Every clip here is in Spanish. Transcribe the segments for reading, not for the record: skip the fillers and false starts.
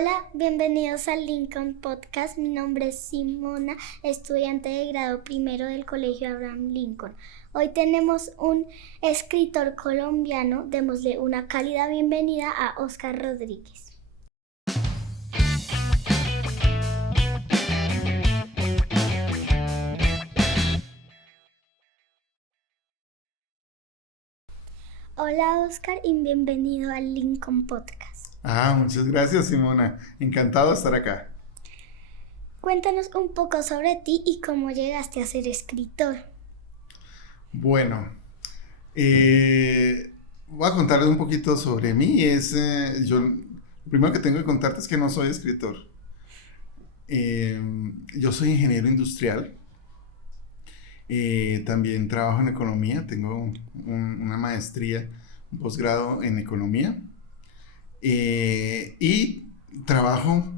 Hola, bienvenidos al Lincoln Podcast. Mi nombre es Simona, estudiante de grado primero del Colegio Abraham Lincoln. Hoy tenemos un escritor colombiano. Démosle una cálida bienvenida a Oscar Rodríguez. Hola Oscar y bienvenido al Lincoln Podcast. Muchas gracias, Simona. Encantado de estar acá. Cuéntanos un poco sobre ti y cómo llegaste a ser escritor. Bueno, voy a contarles un poquito sobre mí. Lo primero que tengo que contarte es que no soy escritor. Yo soy ingeniero industrial. También trabajo en economía. Tengo una maestría, un posgrado en economía. Y trabajo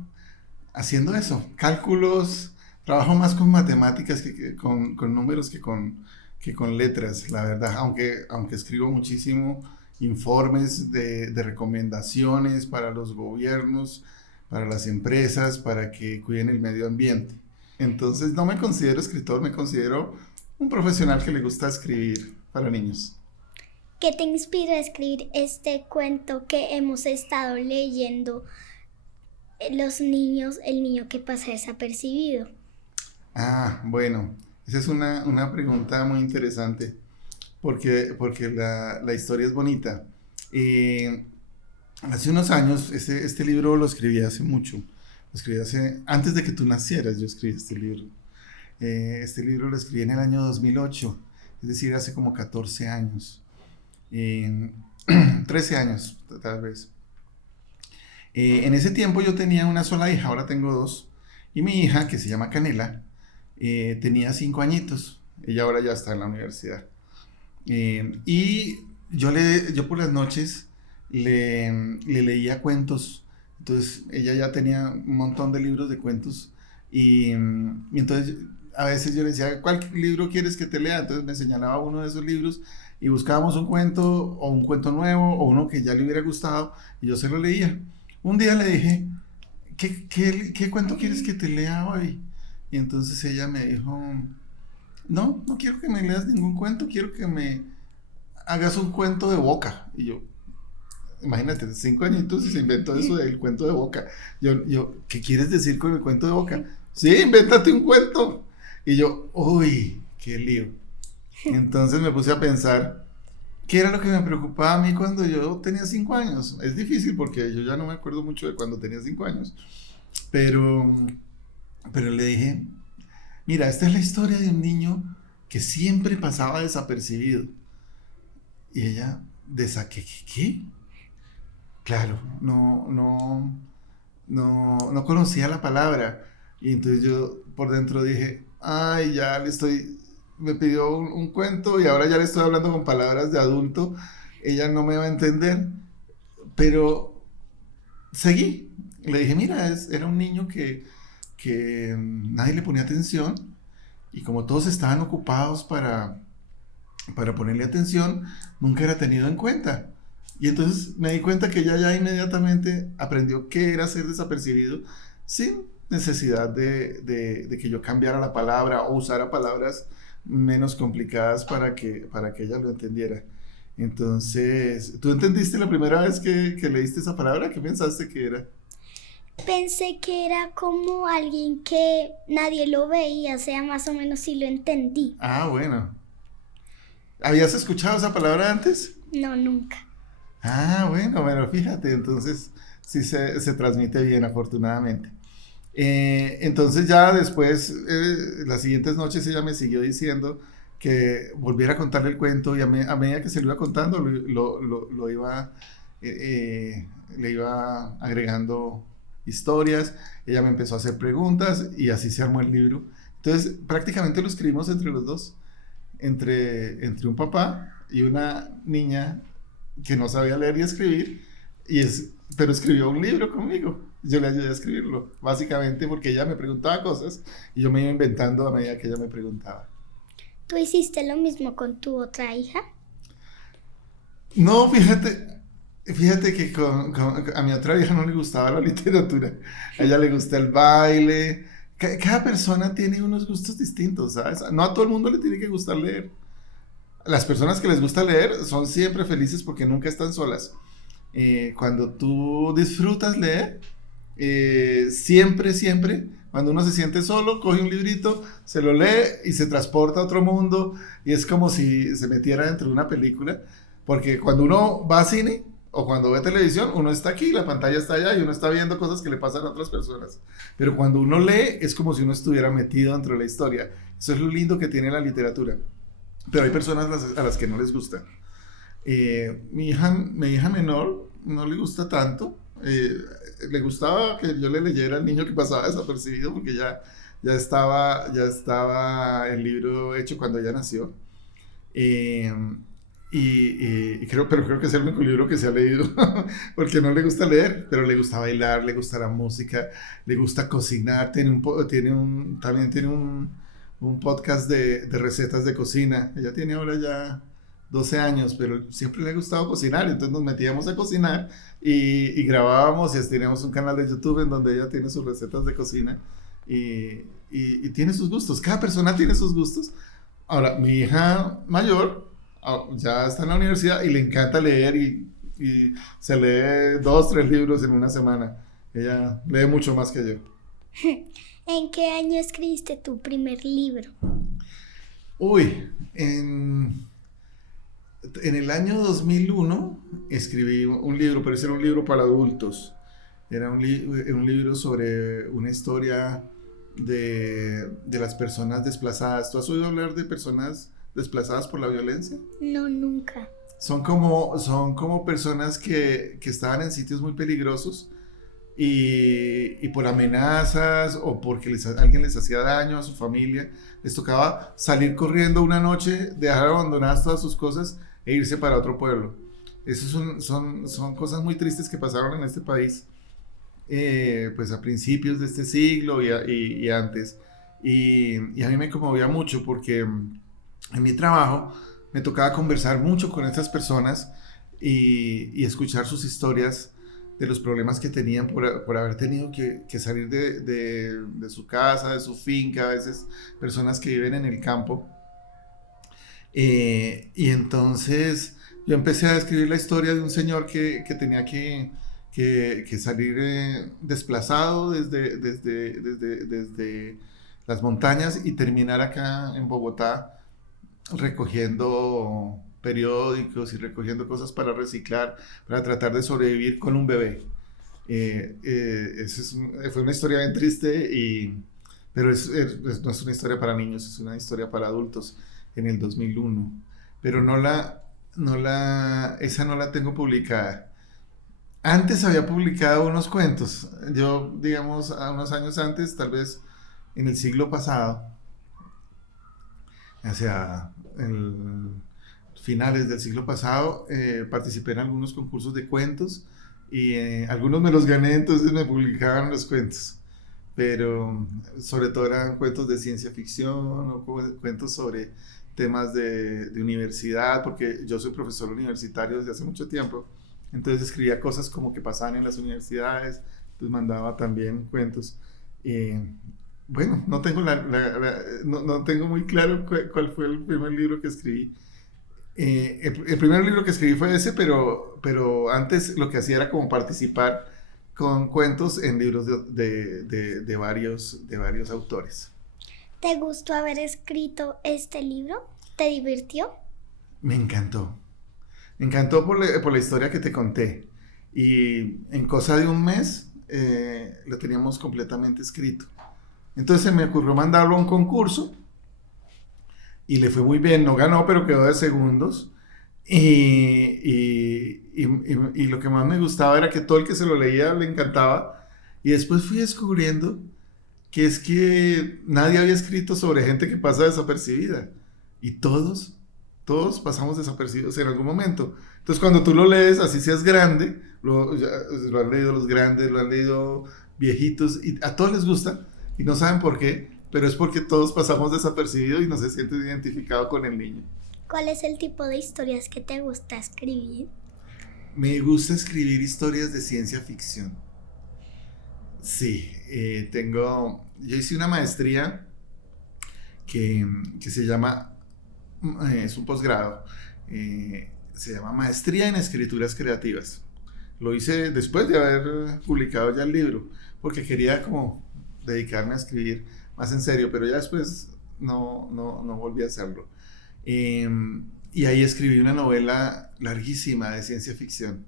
haciendo eso, cálculos, trabajo más con matemáticas que con números que con letras, la verdad, aunque escribo muchísimo informes de recomendaciones para los gobiernos, para las empresas, para que cuiden el medio ambiente. Entonces no me considero escritor, me considero un profesional que le gusta escribir para niños. ¿Qué te inspiró a escribir este cuento que hemos estado leyendo? Los niños, el niño que pasa desapercibido. Bueno, esa es una pregunta muy interesante porque la historia es bonita. Hace unos años, este libro lo escribí hace mucho, antes de que tú nacieras, yo escribí este libro. Este libro lo escribí en el año 2008, es decir, hace como 14 años, 13 años tal vez. En ese tiempo yo tenía una sola hija, ahora tengo dos, y mi hija, que se llama Canela, tenía 5 añitos, ella ahora ya está en la universidad. Y yo por las noches le leía cuentos, entonces ella ya tenía un montón de libros de cuentos, y entonces a veces yo le decía, ¿cuál libro quieres que te lea? Entonces me señalaba uno de esos libros y buscábamos un cuento, o un cuento nuevo, o uno que ya le hubiera gustado, y yo se lo leía. Un día le dije, ¿qué cuento quieres que te lea hoy? Y entonces ella me dijo, no quiero que me leas ningún cuento, quiero que me hagas un cuento de boca. Y yo, imagínate, 5 añitos y se inventó eso del cuento de boca. ¿Qué quieres decir con el cuento de boca? Sí, invéntate un cuento. Y yo, uy, qué lío. Entonces me puse a pensar, ¿qué era lo que me preocupaba a mí cuando yo tenía 5 años? Es difícil porque yo ya no me acuerdo mucho de cuando tenía 5 años. Pero le dije, mira, esta es la historia de un niño que siempre pasaba desapercibido. Y ella, ¿qué? Claro, no conocía la palabra. Y entonces yo por dentro dije, ay, me pidió un cuento y ahora ya le estoy hablando con palabras de adulto. Ella no me va a entender. Pero seguí. Le dije, mira, era un niño que nadie le ponía atención. Y como todos estaban ocupados para ponerle atención, nunca era tenido en cuenta. Y entonces me di cuenta que ella ya inmediatamente aprendió qué era ser desapercibido sin necesidad de que yo cambiara la palabra o usara palabras menos complicadas para que ella lo entendiera. Entonces, ¿tú entendiste la primera vez que leíste esa palabra? ¿Qué pensaste que era? Pensé que era como alguien que nadie lo veía, o sea, más o menos sí lo entendí. Bueno. ¿Habías escuchado esa palabra antes? No, nunca. Bueno, fíjate, entonces sí se transmite bien, afortunadamente. Entonces ya después, las siguientes noches ella me siguió diciendo que volviera a contarle el cuento, y a medida que se lo iba contando, lo iba, le iba agregando historias. Ella me empezó a hacer preguntas y así se armó el libro. Entonces prácticamente lo escribimos entre los dos, entre un papá y una niña que no sabía leer y escribir, pero escribió un libro conmigo. Yo le ayudé a escribirlo, básicamente porque ella me preguntaba cosas y yo me iba inventando a medida que ella me preguntaba. ¿Tú hiciste lo mismo con tu otra hija? No, fíjate, Fíjate que a mi otra vieja no le gustaba la literatura, a ella le gusta el baile. Cada persona tiene unos gustos distintos, ¿sabes? No a todo el mundo le tiene que gustar leer. Las personas que les gusta leer son siempre felices porque nunca están solas. Cuando tú disfrutas leer, siempre, siempre, cuando uno se siente solo, coge un librito, se lo lee y se transporta a otro mundo y es como si se metiera dentro de una película, porque cuando uno va a cine o cuando ve televisión, uno está aquí, la pantalla está allá y uno está viendo cosas que le pasan a otras personas, pero cuando uno lee es como si uno estuviera metido dentro de la historia. Eso es lo lindo que tiene la literatura, pero hay personas a las que no les gusta. Mi hija menor no le gusta tanto. Le gustaba que yo le leyera al niño que pasaba desapercibido porque ya estaba el libro hecho cuando ella nació. Eh, pero creo que es el único libro que se ha leído porque no le gusta leer, pero le gusta bailar, le gusta la música, le gusta cocinar. También tiene un podcast de recetas de cocina. Ella tiene ahora ya 12 años, pero siempre le ha gustado cocinar, entonces nos metíamos a cocinar y grabábamos y teníamos un canal de YouTube en donde ella tiene sus recetas de cocina y tiene sus gustos. Cada persona tiene sus gustos. Ahora, mi hija mayor ya está en la universidad y le encanta leer y se lee 2, 3 libros en una semana. Ella lee mucho más que yo. ¿En qué año escribiste tu primer libro? Uy, en el año 2001 escribí un libro, pero ese era un libro para adultos. Era un libro sobre una historia de las personas desplazadas. ¿Tú has oído hablar de personas desplazadas por la violencia? No, nunca. Son como personas que estaban en sitios muy peligrosos y por amenazas o porque alguien les hacía daño a su familia, les tocaba salir corriendo una noche, dejar abandonadas todas sus cosas e irse para otro pueblo. Esas son cosas muy tristes que pasaron en este país, pues a principios de este siglo y antes. Y a mí me conmovía mucho porque en mi trabajo me tocaba conversar mucho con estas personas y escuchar sus historias de los problemas que tenían por haber tenido que salir de su casa, de su finca, a veces personas que viven en el campo. Y entonces yo empecé a escribir la historia de un señor que tenía que salir desplazado desde las montañas y terminar acá en Bogotá recogiendo periódicos y recogiendo cosas para reciclar, para tratar de sobrevivir con un bebé. Fue una historia bien triste, pero no es una historia para niños, es una historia para adultos en el 2001. Pero esa no la tengo publicada. Antes había publicado unos cuentos. Yo, digamos, a unos años antes, tal vez en el siglo pasado, hacia finales del siglo pasado, participé en algunos concursos de cuentos y algunos me los gané, entonces me publicaban los cuentos. Pero sobre todo eran cuentos de ciencia ficción o cuentos sobre temas de universidad, porque yo soy profesor universitario desde hace mucho tiempo, entonces escribía cosas como que pasaban en las universidades, entonces mandaba también cuentos. Bueno, no tengo muy claro cuál fue el primer libro que escribí. El primer libro que escribí fue ese, pero antes lo que hacía era como participar con cuentos en libros de varios autores. ¿Te gustó haber escrito este libro? ¿Te divirtió? Me encantó. Me encantó por la historia que te conté. Y en cosa de un mes lo teníamos completamente escrito. Entonces se me ocurrió mandarlo a un concurso y le fue muy bien. No ganó, pero quedó de segundos. Y lo que más me gustaba era que todo el que se lo leía le encantaba. Y después fui descubriendo que es que nadie había escrito sobre gente que pasa desapercibida. Y todos pasamos desapercibidos en algún momento. Entonces cuando tú lo lees, así seas grande, lo han leído los grandes, lo han leído viejitos, y a todos les gusta, y no saben por qué, pero es porque todos pasamos desapercibidos y no se sienten identificados con el niño. ¿Cuál es el tipo de historias que te gusta escribir? Me gusta escribir historias de ciencia ficción. Sí, yo hice una maestría que se llama, es un posgrado, se llama Maestría en Escrituras Creativas. Lo hice después de haber publicado ya el libro, porque quería como dedicarme a escribir más en serio, pero ya después no volví a hacerlo. Eh, y ahí escribí una novela larguísima de ciencia ficción.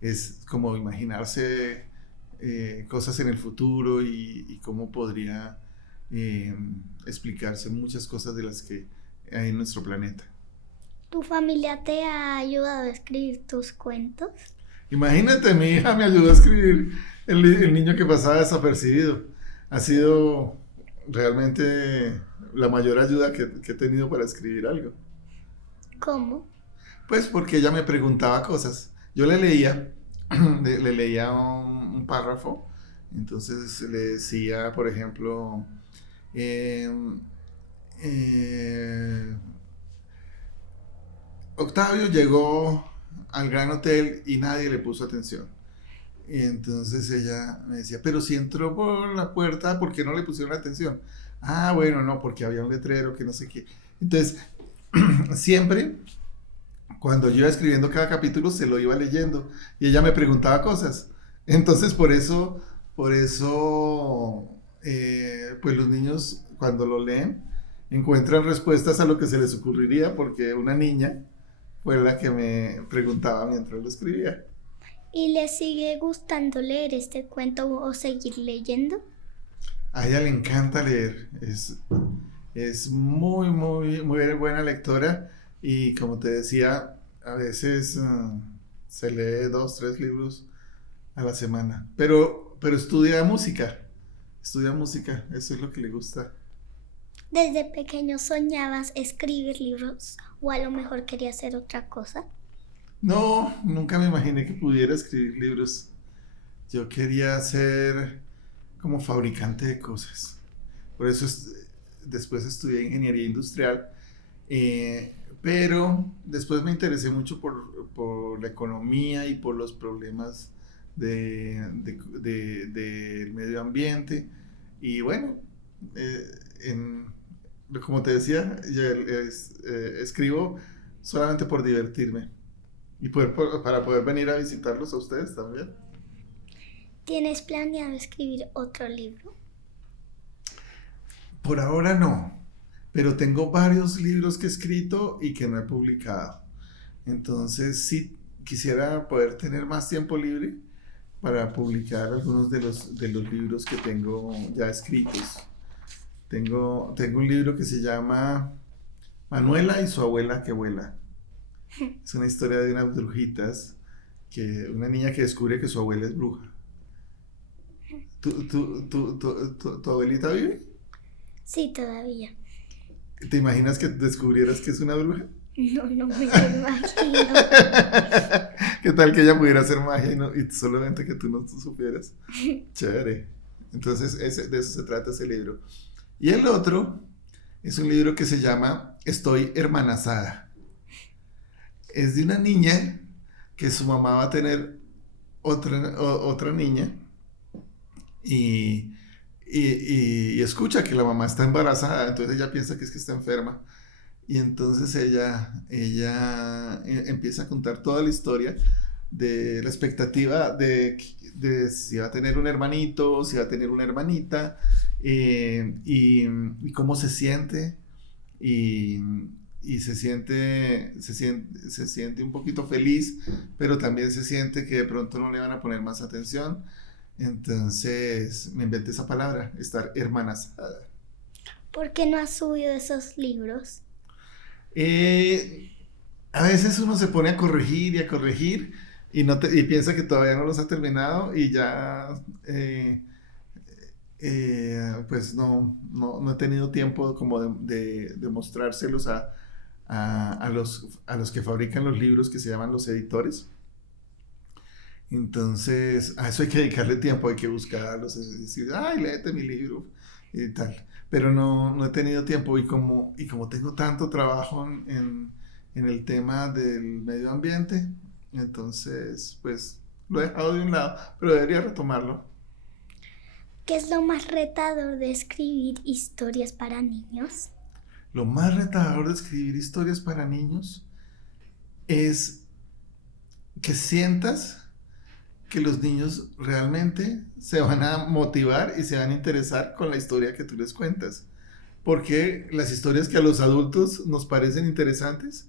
Es como imaginarse cosas en el futuro y cómo podría eh, explicarse muchas cosas de las que hay en nuestro planeta. ¿Tu familia te ha ayudado a escribir tus cuentos? Imagínate, mi hija me ayudó a escribir el niño que pasaba desapercibido. Ha sido realmente la mayor ayuda que he tenido para escribir algo. ¿Cómo? Pues porque ella me preguntaba cosas. Yo le leía, le leía un párrafo, entonces le decía, por ejemplo, eh, eh, Octavio llegó al Gran Hotel y nadie le puso atención. Y entonces ella me decía, pero si entró por la puerta, ¿por qué no le pusieron atención? Ah, bueno, no, porque había un letrero que no sé qué. Entonces, siempre cuando yo iba escribiendo cada capítulo se lo iba leyendo y ella me preguntaba cosas. Entonces por eso, pues los niños cuando lo leen encuentran respuestas a lo que se les ocurriría porque una niña fue la que me preguntaba mientras lo escribía. ¿Y le sigue gustando leer este cuento o seguir leyendo? A ella le encanta leer, es muy buena lectora y como te decía, a veces se lee 2, 3 libros a la semana, pero estudia música, eso es lo que le gusta. ¿Desde pequeño soñabas escribir libros o a lo mejor querías hacer otra cosa? No, nunca me imaginé que pudiera escribir libros. Yo quería ser como fabricante de cosas. Por eso después estudié ingeniería industrial, pero después me interesé mucho por la economía y por los problemas del medio ambiente. Y bueno, eh, en, como te decía, escribo solamente por divertirme y para poder venir a visitarlos a ustedes también. ¿Tienes planeado escribir otro libro? Por ahora no, pero tengo varios libros que he escrito y que no he publicado. Entonces sí quisiera poder tener más tiempo libre para publicar algunos de los libros que tengo ya escritos. Tengo un libro que se llama Manuela y su abuela que vuela. Es una historia de unas brujitas, una niña que descubre que su abuela es bruja. ¿Tu abuelita vive? Sí, todavía. ¿Te imaginas que descubrieras que es una bruja? No me lo imagino. ¿Qué tal que ella pudiera hacer magia y solamente que tú no supieras? Chévere. Entonces, de eso se trata ese libro. Y el otro es un libro que se llama Estoy hermanazada. Es de una niña que su mamá va a tener otra niña y, y escucha que la mamá está embarazada, entonces ella piensa que es que está enferma. Y entonces ella empieza a contar toda la historia de la expectativa de si va a tener un hermanito, si va a tener una hermanita, y cómo se siente, y, y se siente un poquito feliz, pero también se siente que de pronto no le van a poner más atención. Entonces me inventé esa palabra, estar hermanazada. ¿Por qué no has subido esos libros? Eh, a veces uno se pone a corregir y a corregir y piensa que todavía no los ha terminado y ya pues no he tenido tiempo como de mostrárselos a los que fabrican los libros que se llaman los editores. Entonces, a eso hay que dedicarle tiempo, hay que buscarlos, es decir, ay, léete mi libro y tal. Pero no he tenido tiempo y como tengo tanto trabajo en el tema del medio ambiente, Entonces, pues lo he dejado de un lado, pero debería retomarlo. ¿Qué es lo más retador de escribir historias para niños? Lo más retador de escribir historias para niños es que sientas que los niños realmente se van a motivar y se van a interesar con la historia que tú les cuentas. Porque las historias que a los adultos nos parecen interesantes,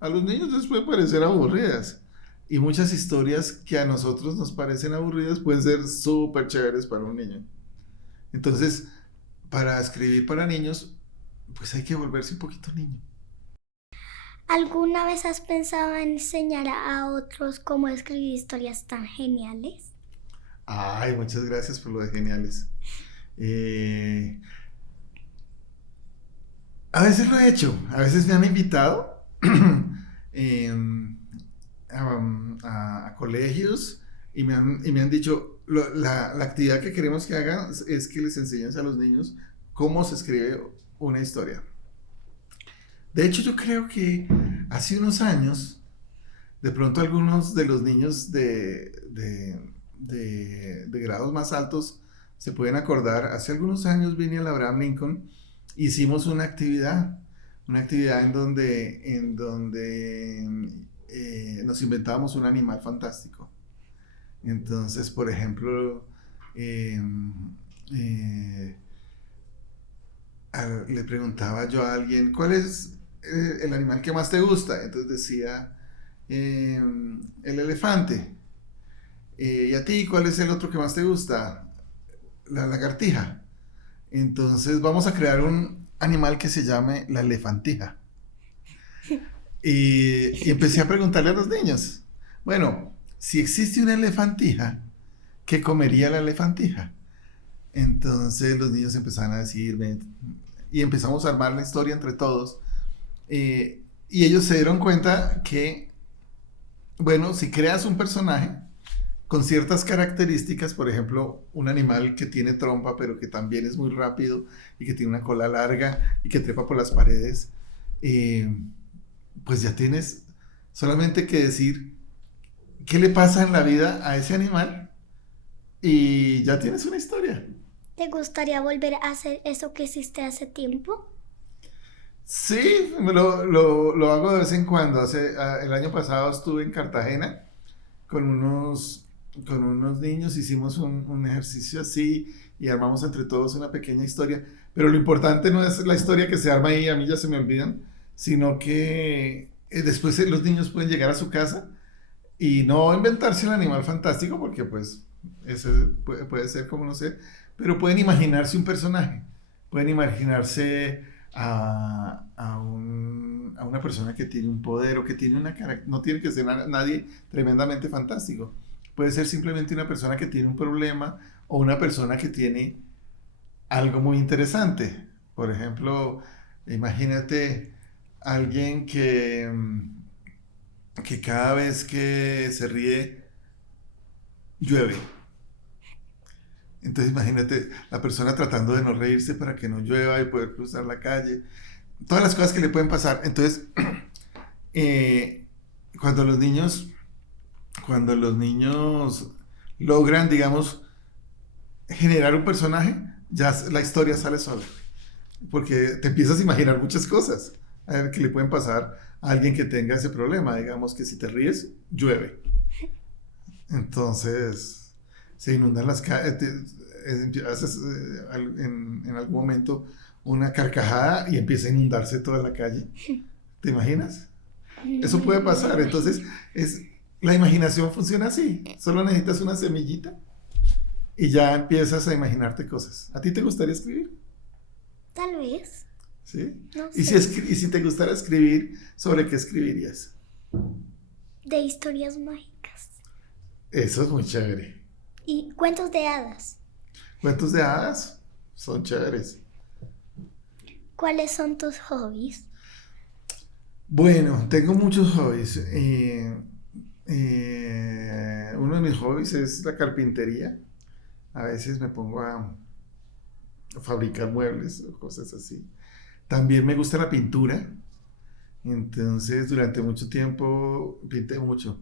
a los niños les pueden parecer aburridas. Y muchas historias que a nosotros nos parecen aburridas pueden ser súper chéveres para un niño. Entonces, para escribir para niños, pues hay que volverse un poquito niño. ¿Alguna vez has pensado en enseñar a otros cómo escribir historias tan geniales? Ay, muchas gracias por lo de geniales. Eh, a veces lo he hecho, a veces me han invitado em, a colegios y me han dicho, la actividad que queremos que hagan es que les enseñes a los niños cómo se escribe una historia. De hecho, yo creo que hace unos años, de pronto algunos de los niños de grados más altos se pueden acordar, hace algunos años vine al Abraham Lincoln, hicimos una actividad en donde nos inventábamos un animal fantástico. Entonces, por ejemplo, eh, eh, le preguntaba yo a alguien, ¿cuál es el animal que más te gusta? Entonces decía, el elefante. ¿Y a ti cuál es el otro que más te gusta? La lagartija. Entonces vamos a crear un animal que se llame la elefantija. Y empecé a preguntarle a los niños, bueno, si existe una elefantija, ¿qué comería la elefantija? Entonces los niños empezaron a decirme y empezamos a armar la historia entre todos. Y ellos se dieron cuenta que, bueno, si creas un personaje con ciertas características, por ejemplo, un animal que tiene trompa, pero que también es muy rápido y que tiene una cola larga y que trepa por las paredes, pues ya tienes solamente que decir qué le pasa en la vida a ese animal y ya tienes una historia. ¿Te gustaría volver a hacer eso que hiciste hace tiempo? Sí, lo hago de vez en cuando. El año pasado estuve en Cartagena con con unos niños, hicimos un ejercicio así y armamos entre todos una pequeña historia. Pero lo importante no es la historia que se arma ahí, a mí ya se me olvidan, sino que después los niños pueden llegar a su casa y no inventarse el animal fantástico, porque pues ese puede ser como no sé, pero pueden imaginarse un personaje, pueden imaginarse a una persona que tiene un poder o que tiene no tiene que ser nadie tremendamente fantástico, puede ser simplemente una persona que tiene un problema o una persona que tiene algo muy interesante. Por ejemplo, imagínate alguien que cada vez que se ríe llueve. Entonces imagínate la persona tratando de no reírse para que no llueva y poder cruzar la calle. Todas las cosas que le pueden pasar. Entonces, eh, cuando los niños, cuando los niños logran, digamos, generar un personaje, ya la historia sale sola. Porque te empiezas a imaginar muchas cosas. A ver qué le pueden pasar a alguien que tenga ese problema. Digamos que si te ríes, llueve. Entonces, se inundan las calles, haces en algún momento una carcajada y empieza a inundarse toda la calle. ¿Te imaginas? Eso puede pasar. Entonces, la imaginación funciona así. Solo necesitas una semillita y ya empiezas a imaginarte cosas. ¿A ti te gustaría escribir? Tal vez. ¿Sí? No ¿Y sé. si te gustara escribir, sobre qué escribirías? De historias mágicas. Eso es muy chévere. Y cuentos de hadas. Cuentos de hadas son chéveres. ¿Cuáles son tus hobbies? Bueno, tengo muchos hobbies. Uno de mis hobbies es la carpintería. A veces me pongo a fabricar muebles o cosas así. También me gusta la pintura. Entonces, durante mucho tiempo pinté mucho.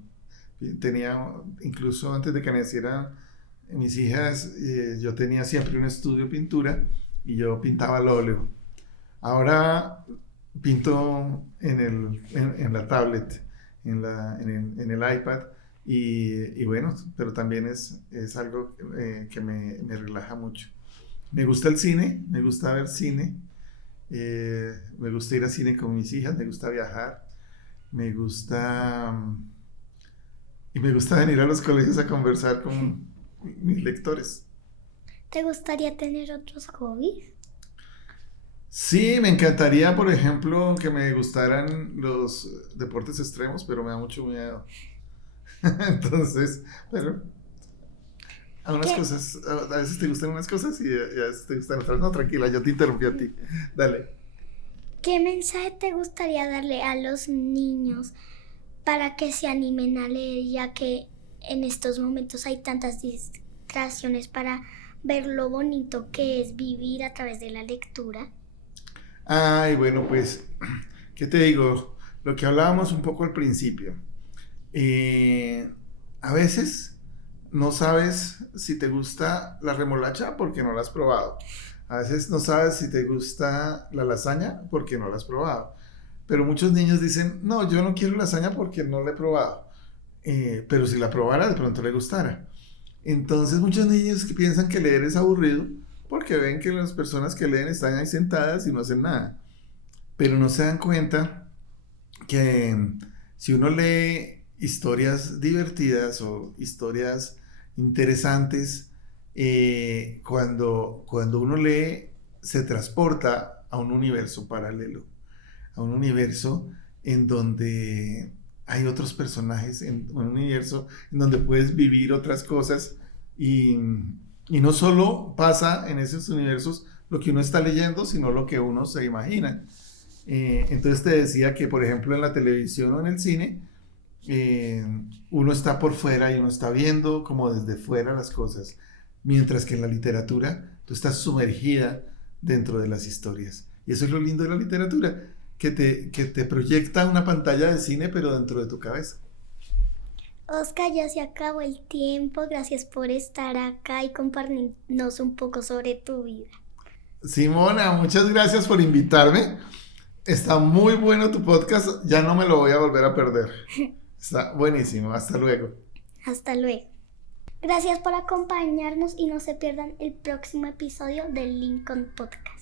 tenía, incluso antes de que nacieran mis hijas, yo tenía siempre un estudio de pintura y yo pintaba al óleo. Ahora pinto en la tablet, en el iPad y bueno, pero también es algo que me relaja mucho. Me gusta el cine, me gusta ver cine, me gusta ir al cine con mis hijas, me gusta viajar, me gusta... Y me gusta venir a los colegios a conversar con mis lectores. ¿Te gustaría tener otros hobbies? Sí, me encantaría, por ejemplo, que me gustaran los deportes extremos, pero me da mucho miedo. Entonces, pero a unas ¿Qué, cosas, a veces te gustan unas cosas y a veces te gustan otras. No, tranquila, yo te interrumpí a ti. Dale. qué mensaje te gustaría darle a los niños para que se animen a leer, ya que en estos momentos hay tantas distracciones para ver lo bonito que es vivir a través de la lectura? Ay, bueno, pues, ¿qué te digo? Lo que hablábamos un poco al principio. Eh, a veces no sabes si te gusta la remolacha porque no la has probado. A veces no sabes si te gusta la lasaña porque no la has probado. Pero muchos niños dicen, no, yo no quiero lasaña porque no la he probado. Pero si la probara, de pronto le gustara. Entonces muchos niños que piensan que leer es aburrido porque ven que las personas que leen están ahí sentadas y no hacen nada. Pero no se dan cuenta que si uno lee historias divertidas o historias interesantes, cuando uno lee se transporta a un universo paralelo, a un universo en donde hay otros personajes, en un universo en donde puedes vivir otras cosas y, y no solo pasa en esos universos lo que uno está leyendo, sino lo que uno se imagina. Entonces te decía que, por ejemplo, en la televisión o en el cine, eh, uno está por fuera y uno está viendo como desde fuera las cosas, mientras que en la literatura tú estás sumergida dentro de las historias. Y eso es lo lindo de la literatura, que te proyecta una pantalla de cine, pero dentro de tu cabeza. Oscar, ya se acabó el tiempo. Gracias por estar acá y compartirnos un poco sobre tu vida. Simona, muchas gracias por invitarme. Está muy bueno tu podcast, ya no me lo voy a volver a perder. Está buenísimo, hasta luego. Hasta luego. Gracias por acompañarnos y no se pierdan el próximo episodio del Lincoln Podcast.